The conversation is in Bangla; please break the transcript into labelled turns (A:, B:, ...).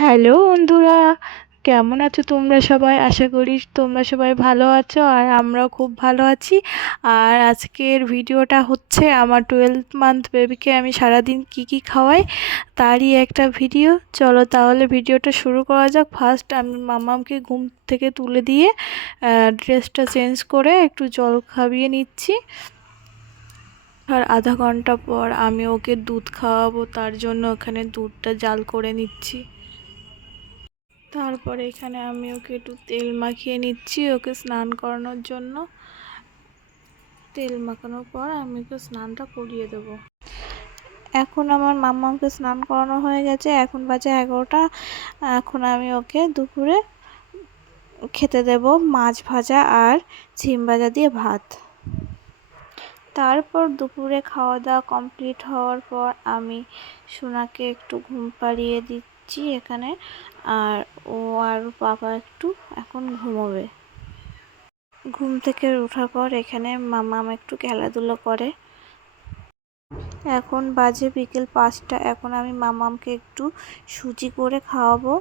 A: হ্যালো বন্ধুরা, কেমন আছো তোমরা সবাই? আশা করি তোমরা সবাই ভালো আছো আর আমরাও খুব ভালো আছি। আর আজকের ভিডিওটা হচ্ছে আমার টুয়েলভ মান্থ বেবিকে আমি সারাদিন কি কি খাওয়াই তারই একটা ভিডিও চলো তাহলে ভিডিওটা শুরু করা যাক। ফার্স্ট আমি মামামকে ঘুম থেকে তুলে দিয়ে ড্রেসটা চেঞ্জ করে একটু জল খাইয়ে নিচ্ছি। আর আধা ঘণ্টা পর আমি ওকে দুধ খাওয়াবো, তার জন্য ওখানে দুধটা জাল করে নিচ্ছি। তারপরে এখানে আমি ওকে একটু তেল মাখিয়ে নিচ্ছি ওকে স্নান করানোর জন্য। তেল মাখানোর পর আমি ওকে স্নানটা করিয়ে দেব। এখন আমার মাম্মাকে স্নান করানো হয়ে গেছে, এখন বাজে এগারোটা। এখন আমি ওকে দুপুরে খেতে দেব মাছ ভাজা আর ঝিম ভাজা দিয়ে ভাত। তারপর দুপুরে খাওয়া দাওয়া কমপ্লিট হওয়ার পর আমি সোনাকে একটু ঘুম পাড়িয়ে দিচ্ছি। এখানে, আর ও আর পাপা একটু এখন ঘুমোবে। ঘুম থেকে ওঠার পর এখানে মামাম একটু খেলাধুলো করে। এখন বাজে বিকেল পাঁচটা, এখন আমি মামামকে একটু সুজি করে খাওয়াবো।